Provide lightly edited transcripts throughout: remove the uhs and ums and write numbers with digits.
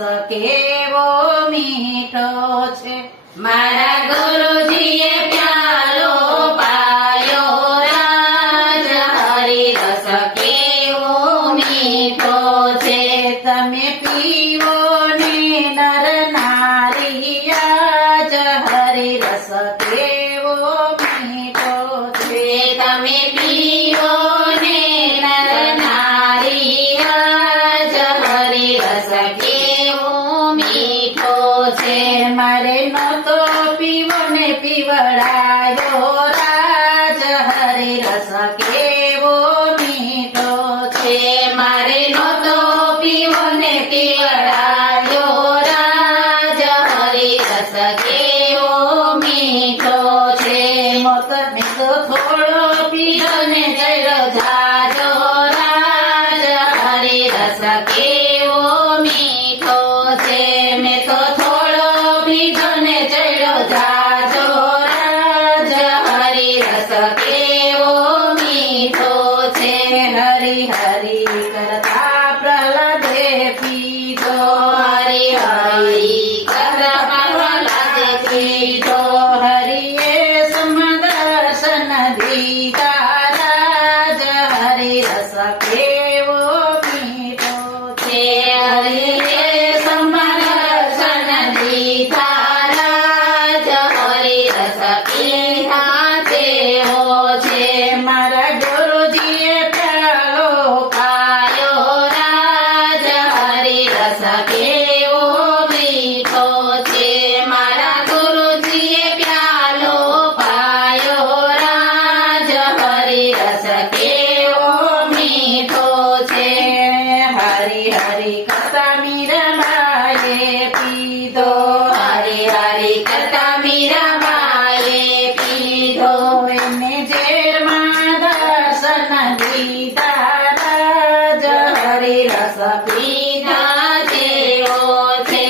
કેવો મીઠો છે. મારા ગુરુજીએ પ્યાલો પાયો રાજ હરિરસ કેવો મીઠો છે. તમે પીવો ને નર નારી આજ હરિરસ કેવો મીઠો છે. તમે પીવો ને નર નારી આજ હરિરસ કેવો મીઠો છે. મારે નહોતો પીવો ને પીવડાયો રાજ હરિરસ કેવો મીઠો છે. મારે નહોતો પીવો ને પીવડાયો રાજ હરિરસ કેવો મીઠો છે. મોત મેં તો થોડો પીધો ને જડ્યો જાજો રાજ હરિરસ કેવો મીઠો છે. મેં તો થોડો પીધો ને ચડ્યો જાજો રાજ હરિરસ કેવો મીઠો છે. હરી હરી કરતા પ્રહલાદે પીધો. હરી હરી કરતા પ્રહલાદે પીધો. હરિએ સમદર્શન દીધા રાજ હરિરસ કેવો મીઠો છે. હરિએ સમદર્શન દીધા રાજ હરિરસ પીધા તેવો છે. મારા ગુરુજીએ પ્યાલો પાયો રાજ હરિરસ કેવો મીઠો છે. મારા ગુરુજીએ પ્યાલો પાયો રાજ હરિરસ કેવો મીઠો છે. હરી હરી કરતા મીરાબાઈએ પીધો. હરી હરી કરતા મીરાબાઈએ પીધો. એને ઝેરમાં દર્શન દીધા રાજ હરિરસ પીધા જેવો છે.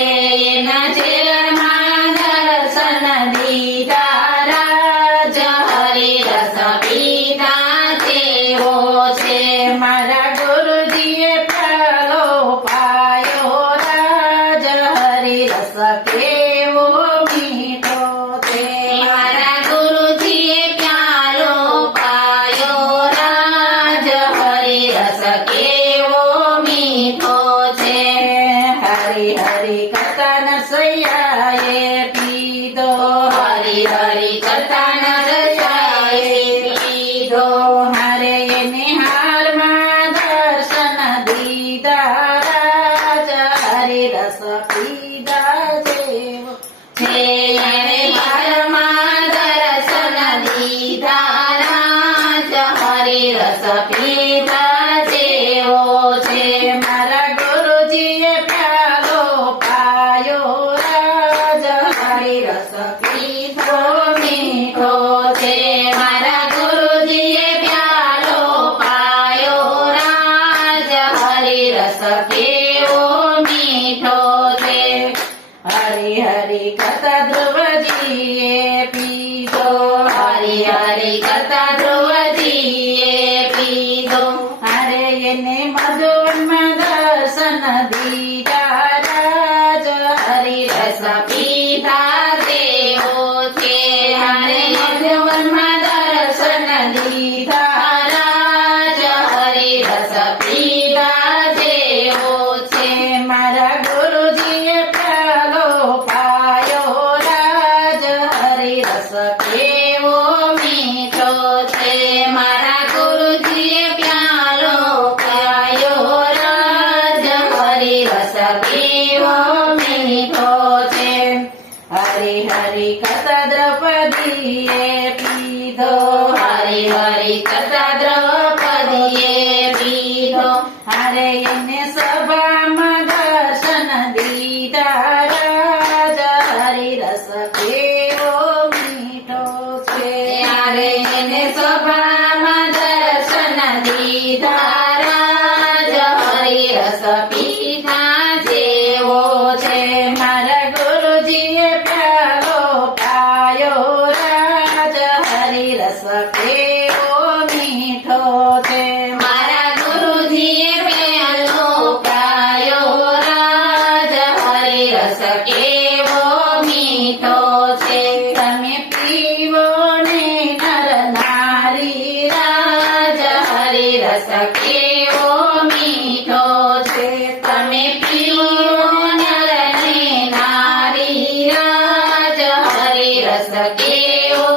એના ઝેરમાં દર્શન દીધા રાજ હરિરસ પીધા જેવો છે. મારા ગુરુજીએ પ્યાલો પાયો રાજ હરિરસ કેવો મીઠો છે. મારા ગુરુજીએ પ્યાલો પાયો રાજ હરિરસ કેવો મીઠો છે. હરી હરી કરતા નસૈયાએ પીધો. હરી હરી કરતા નરસાએ પીધો. મારે એને હારમાં દર્શન દીધા રાજ હરિરસ પીધા જેવો છે. એને હારમાં દર્શન દીધા રાજ હરિરસ પીધા જેવો છે. મારા ગુરુજીએ પ્યાલો પાયો રાજ હરિરસ પીધો મીઠો છે. મારા ગુરુજીએ પ્યાલો પાયો રાજ હરિરસ કેવો મીઠો છે. હરી હરી કરતા ધ્રુવજીએ પીધો. હરી હરી કરતા ધ્રુવજીએ પીધો. અરે એને મધુરમાં દર્શન દીધા રાજ હરિરસ રસ પીધા તેવો છે. હારે મધ્યવનમાં દર્શન દીધા રાજ હરિરસ પીધા તેવો છે. મારા ગુરુજીએ પ્યાલો પાયો રાજ હરિરસ કેવો મીઠો છે. મારા ગુરુજીએ પ્યાલો પાયો રાજ હરિરસ કેવો મીઠો છે. હરી હરી કરતા દ્રૌપદીએ પીધો. હરી હરી કરતા દ્રૌપદીએ પીધો. અરે એને સભામાં દર્શન દીધા રાજ હરિરસ કેવો મીઠો છે. ત્યારે એને સભામાં દર્શન દીધા રાજ હરિરસ પીધા જેવો છે. મારા ગુરુજીએ પ્યાલો પાયો રાજ હરિરસ કેવો મીઠો છે. મારા ગુરુજીએ પ્યાલો કેવો